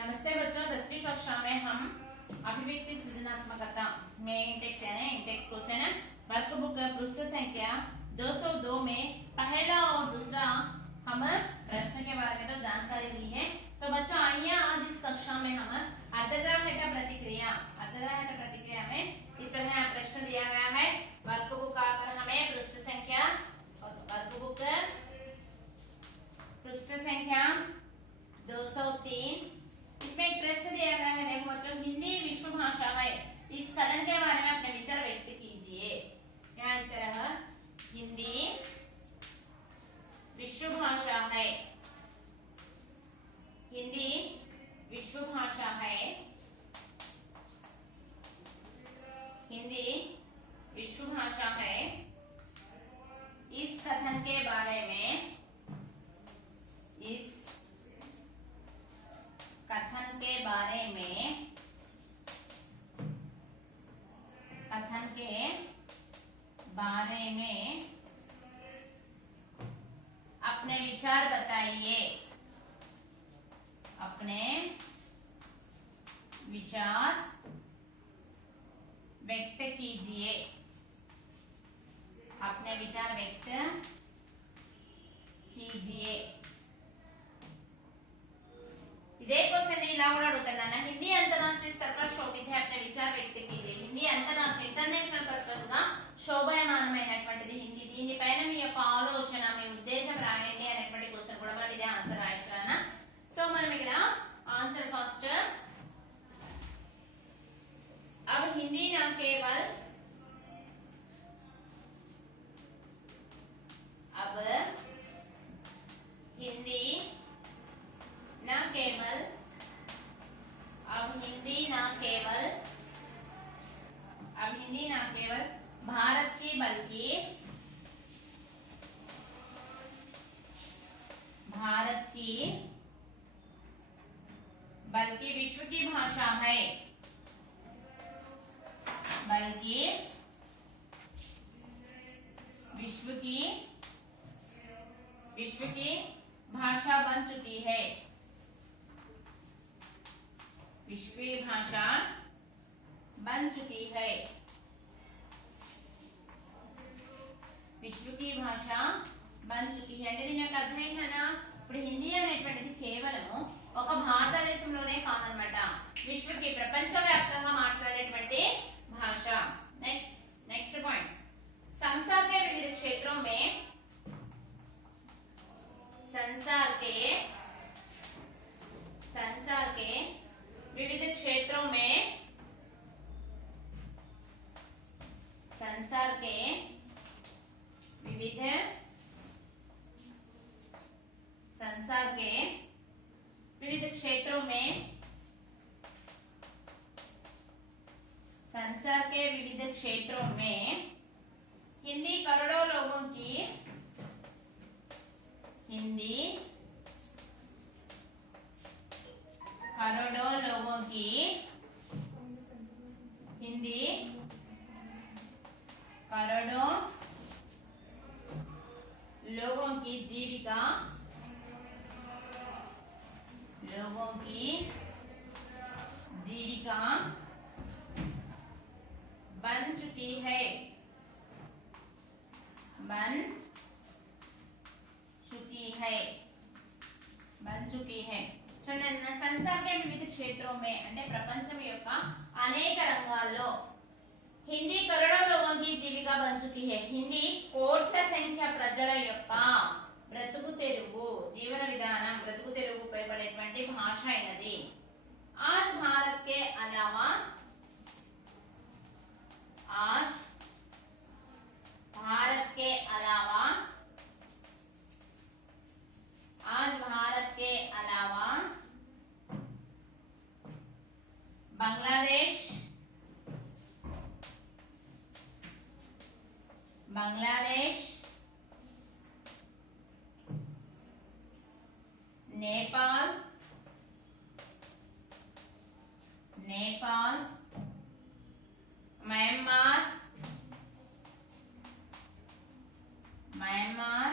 नमस्ते बच्चों, 10वीं कक्षा में हम अभिव्यक्ति सृजनात्मकता में इंडेक्स यानी इंडेक्स क्वेश्चन वर्कबुक पृष्ठ संख्या 202 में पहला और दूसरा हम प्रश्न के बारे में तो जानकारी ली है। तो बच्चों आइए आज इस कक्षा में हम अर्धग्राह्यता प्रतिक्रिया में इस तरह प्रश्न दिया गया है। वर्कबुक आकर हमें पृष्ठ संख्या 203 इसमें एक प्रश्न दिया गया है। देखो बच्चों, हिंदी विश्व भाषा है, इस कथन के बारे में अपने विचार व्यक्त कीजिए। क्या इस तरह हिंदी विश्व भाषा है, हिंदी विश्व भाषा है, हिंदी विश्व भाषा है, इस कथन के बारे में, इस कथन के बारे में, कथन के बारे में अपने विचार बताइए, अपने विचार व्यक्त कीजिए, अपने विचार व्यक्त कीजिए। ఇదే క్వశ్చన్ ఇలా కూడా అడుగుతున్నాను। హిందీ అంతర్రాష్ట్రీయ स्तर पर शोभित है, अपने विचार व्यक्त कीजिए। హిందీ అంతర్రాష్ట్రీయ ఇంటర్నేషనల్ పర్పస్ గా శోభాయమానమైనటువంటిది హిందీ। దీనిపైన మీ యొక్క ఆలోచన, మీ ఉద్దేశం రాయండి అనేటువంటి క్వశ్చన్ కూడా మనం ఇదే ఆన్సర్ రాయొచ్చునా। సో మనం ఇక్కడ आंसर फर्स्ट, अब हिंदी न केवल, अब हिंदी न केवल, अब हिंदी न केवल, अब हिंदी न केवल भारत की बल्कि, भारत की बल्कि विश्व की भाषा है, बल्कि विश्व की भाषा बन चुकी है, विश्व की भाषा बन चुकी है, विश्व की भाषा बन चुकी है। అంటే దీని యొక్క అర్థం ఏంటన్నా, ఇప్పుడు హిందీ అనేటువంటిది కేవలము ఒక భారతదేశంలోనే కాదనమాట, విశ్వకి ప్రపంచవ్యాప్తంగా మాట్లాడేటువంటి భాష। नेक्स्ट पॉइंट, संसार के विविध क्षेत्रों में, संसार के विविध क्षेत्रों में, संसार के विविध, संसार के विविध क्षेत्रों में, संसार के विविध क्षेत्रों में हिंदी करोड़ों लोगों की, हिंदी करोड़ों लोगों की, हिंदी करोड़ों लोगों की जीविका, लोगों की जीविका बन चुकी है, बन चुकी है, बन चुकी है। చూడండి, संसार के विविध क्षेत्रों में అంటే ప్రపంచం యొక్క అనేక రంగాల్లో హిందీ కరోడో లోగోं की జీవిका बन चुकी है। హిందీ కోట్ల సంఖ్య ప్రజల యొక్క బ్రతుకు తెరువు, జీవన విధానం, బ్రతుకు తెరువు పైబడేటువంటి భాష అయినది। आज भारत के अलावा, आज भारत के अलावा, आज भारत के अलावा Bangladesh, Bangladesh, Nepal, Nepal, Myanmar, Myanmar,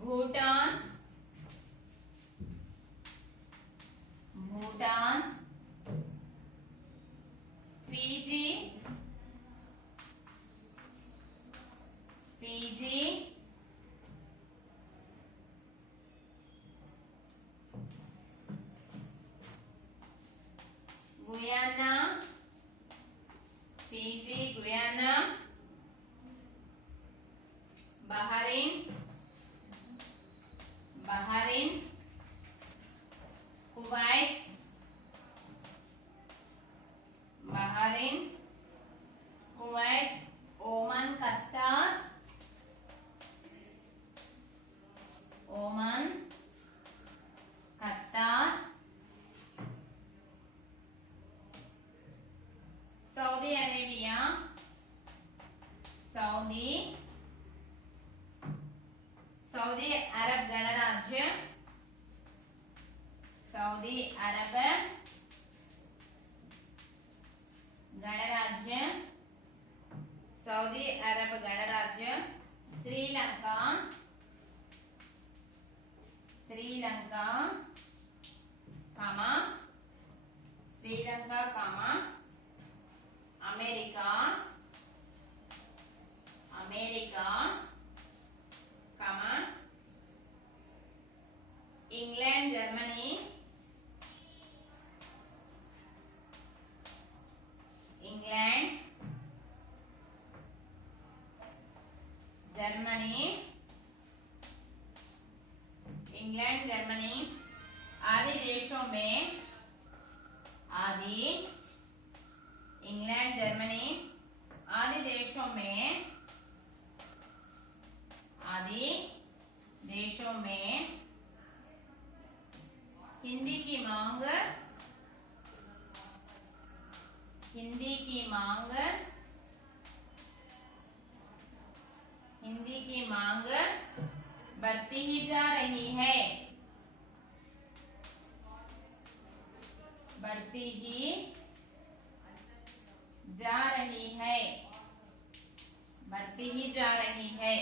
Bhutan, Bhutan, Fiji, Fiji, Guyana, Fiji, Guyana, Bahrain, Bahrain, Kuwait, Bahrain, Kuwait, Oman, Qatar, Oman, Qatar, Saudi Arabia, Saudi, Saudi Arab गणराज्य, सऊदी अरब गणराज्य, सऊदी अरब गणराज्य, Sri Lanka, Sri Lanka, comma, Sri Lanka, comma, America, America, comma, England, Germany, England, Germany, England, Germany, आदि देशों में, आदि, England, Germany आदि देशों में, आदि देशों में हिंदी की मांग, हिंदी की मांग, हिंदी की मांग बढ़ती ही जा रही है, बढ़ती ही जा रही है, बढ़ती ही जा रही है।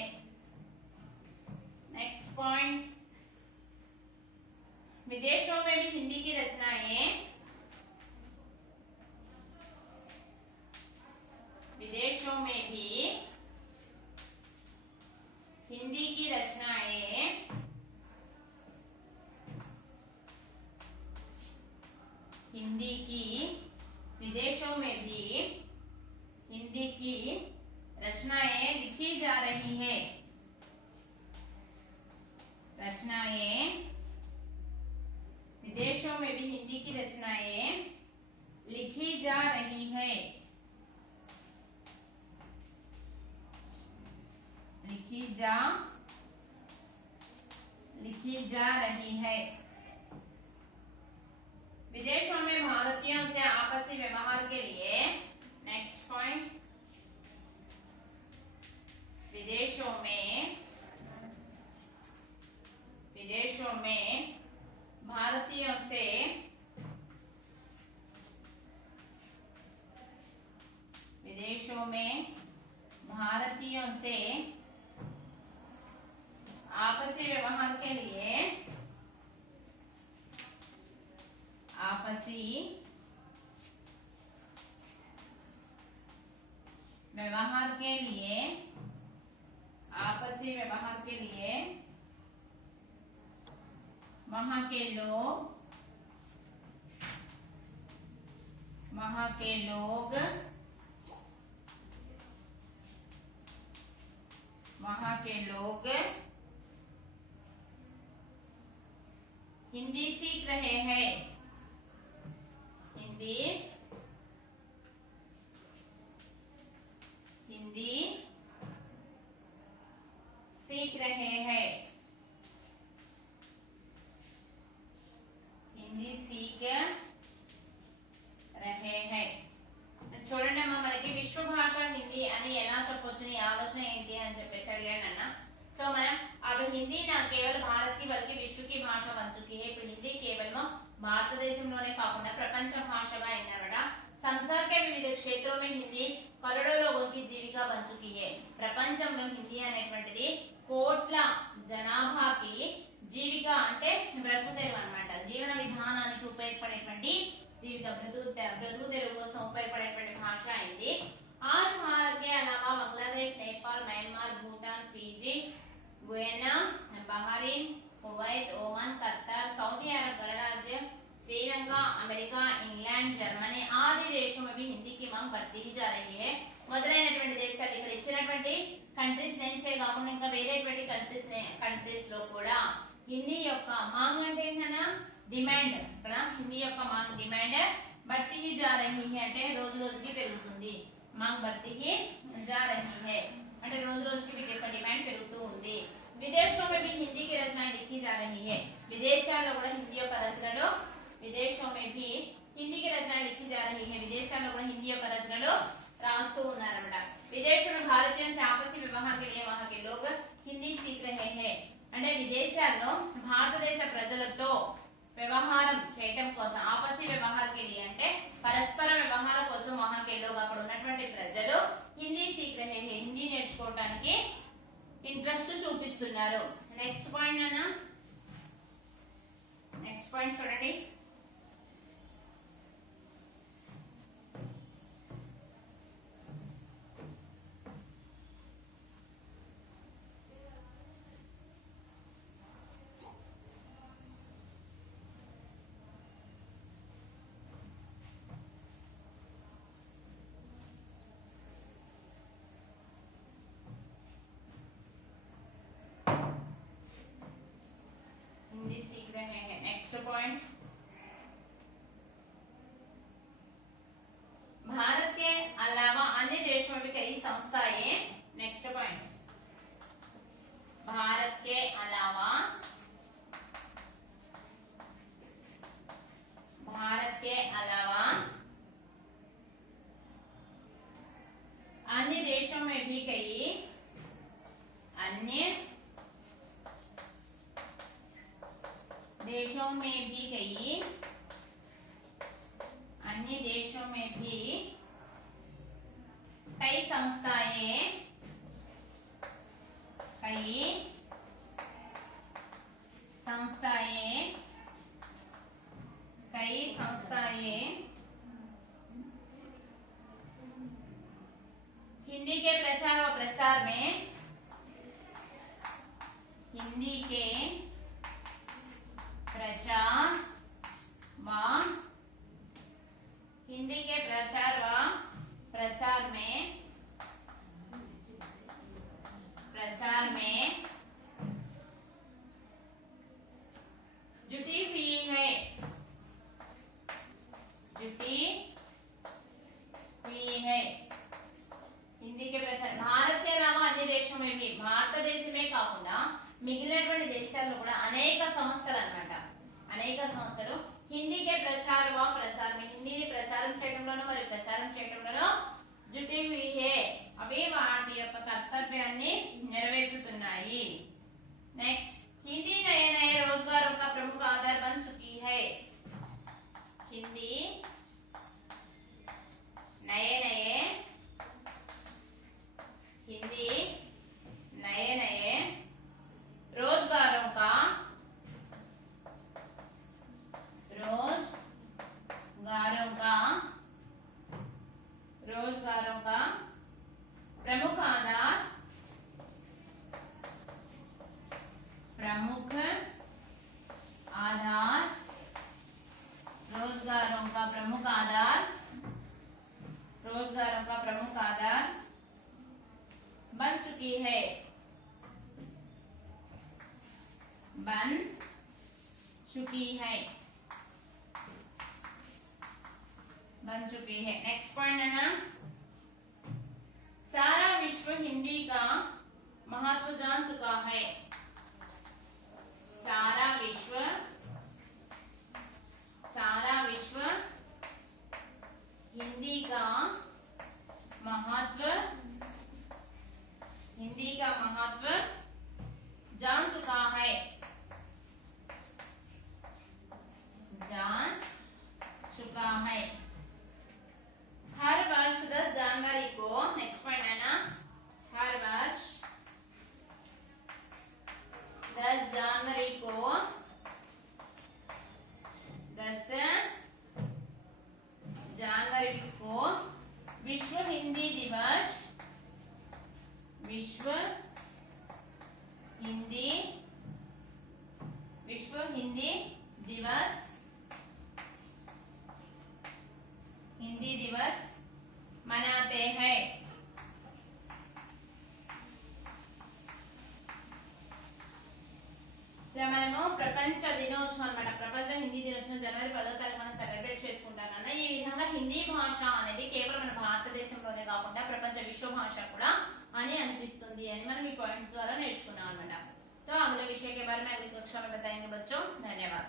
नेक्स्ट पॉइंट, विदेशों में भी हिंदी की रचनाएं, विदेशों में भी हिंदी की रचनाएं हिंदी की, विदेशों में भी हिंदी की रचनाएं लिखी जा रही है, रचनाएं, विदेशों में भी हिंदी की रचनाएं लिखी जा रही है, लिखी जा रही है। विदेशों में भारतीयों से आपसी व्यवहार के लिए, नेक्स्ट पॉइंट, विदेशों में भारतीयों से आपसी व्यवहार के लिए, आपसी व्यवहार के लिए, आपसी व्यवहार के लिए वहां के लोग, वहां के लोग, वहां के लोग हिंदी सीख रहे हैं, हिंदी सीख रहे हैं, हिंदी सीख रहे हैं। చూడండి అమ్మ, మనకి విశ్వ భాష హిందీ అని ఎలా చెప్పొచ్చు, నీ ఆలోచన ఏంటి అని చెప్పేసి అడిగాను అన్న. సో మనం अब हिंदी ना केवल भारत की बल्कि विश्व की भाषा बन चुकी है. ఇప్పుడు హిందీ కేవలం భారతదేశంలోనే కాకుండా ప్రపంచ భాషగా అయిందన్నమాట. संसार के विविध क्षेत्रों में हिंदी करोड़ों लोगों की जीविका बन चुकी है. ప్రపంచంలో హిందీ అనేటువంటిది కోట్ల జనాభాకి జీవిక అంటే బ్రతుకుతెరువు అన్నమాట, జీవన విధానం నిర్మాణానికి ఉపయోగపడేటువంటి జీవిత బ్రతుకు తెరువు కోసం ఉపయోగపడేటువంటి భాష అయింది. आज भारत के अलावा Bangladesh, Nepal, Myanmar, Bhutan, Fiji, Guyana, Bahrain, Kuwait, Oman, Qatar, Saudi Arab गणराज्य, श्रीलंका, अमेरिका, इंग्लैंड, जर्मनी आदि देशों में भी हिंदी की मांग बढ़ती ही जा रही है. మొదలైనటువంటి దేశాలు ఇక్కడ ఇచ్చినటువంటి కంట్రీస్ నేమ్స్ ఏ కాకుండా ఇంకా వేరేటువంటి కంట్రీస్ లో కూడా హిందీ యొక్క మాంగ్ అంటే ఏంటన్నా డిమాండ్. ఇక్కడ హిందీ యొక్క మాంగ్ డిమాండ్ बढ़ती ही जा रही है అంటే రోజు రోజుకి పెరుగుతుంది. మాంగ్ बढ़ती ही जा रही है అంటే రోజు రోజుకి వీటి యొక్క డిమాండ్ పెరుగుతూ ఉంది. విదేశోं में भी हिंदी की रचनाएं लिखी जा रही है. విదేశాల్లో కూడా హిందీ యొక్క రచనలు విదేశों में भी हिंदी की रचनाएं लिखी जा रही है. విదేశాల్లో కూడా హిందీ యొక్క రచనలు रास्तों ఉన్నారన్నమాట. विदेशों में भारतीयों से आपसी व्यवहार के लिए वहां के लोग हिंदी सीख रहे हैं. అంటే విదేశాల్లో భారతదేశ ప్రజలతో వ్యవహారం చేయడం కోసం ఆపసి వ్యవహార के लिए అంటే పరస్పర వ్యవహార కోసం वहां के लोग అక్కడ ఉన్నటువంటి ప్రజలు హిందీ सीख रहे हैं. హిందీ నేర్చుకోవడానికి ఇంట్రెస్ట్ చూపిస్తున్నారు. నెక్స్ట్ పాయింట్ అన్న నెక్స్ట్ పాయింట్ చూడండి. हिंदी सीख रहे हैं. नेक्स्ट पॉइंट भारत के अलावा अन्य देशों में भी कई संस्थाएं. नेक्स्ट पॉइंट भारत के अलावा अन्य देशों में भी कई अन्य देशों में भी कई संस्थाएं हिंदी के प्रचार व प्रसार में हिंदी के प्रचार व प्रसार में जुटी हुई है. हिंदी के प्रसार भारत के अलावा अन्य देशों में भी భారతదేశమే కాకుండా మిగిలినటువంటి దేశాల్లో కూడా అనేక సంస్థలు అన్నమాట. అనేక సంస్థలు హిందీకే ప్రచార వ ప్రసార హిందీని ప్రచారం చేయడంలోనూ మరియు ప్రసారం చేయడంలోనూ जुटी हुई है. అవి వాటి యొక్క కర్తవ్యాన్ని నెరవేర్చుతున్నాయి. नेक्स्ट हिंदी नए नए रोजगारों का प्रमुख आधार बन चुकी है. हिंदी नए नए रोजगारों का प्रमुख आधार रोजगारों का प्रमुख आधार बन चुकी है. नेक्स्ट पॉइंट है ना सारा विश्व हिंदी का महत्व जान चुका है. सारा विश्व हिंदी का महत्व जान चुका है. हर वर्ष 10 जनवरी को नेक्स्ट पॉइंट है ना हर वर्ष 10 जनवरी को हिंदी दिवस मनाते हैं। మనము ప్రపంచ దినోత్సవం అన్నమాట, ప్రపంచ హిందీ దినోత్సవం జనవరి 10వ తారీఖు మనం సెలబ్రేట్ చేసుకుంటాం కదా. ఈ విధంగా హిందీ భాష అనేది కేవలం మన భారతదేశంలోనే కాకుండా ప్రపంచ విశ్వ భాష కూడా అని అనిపిస్తుంది అని మనం ఈ పాయింట్స్ ద్వారా నేర్చుకున్నాం అన్నమాట. तो अगले विषय के बारे में अगली कक्षा में बताएंगे बच्चों। धन्यवाद।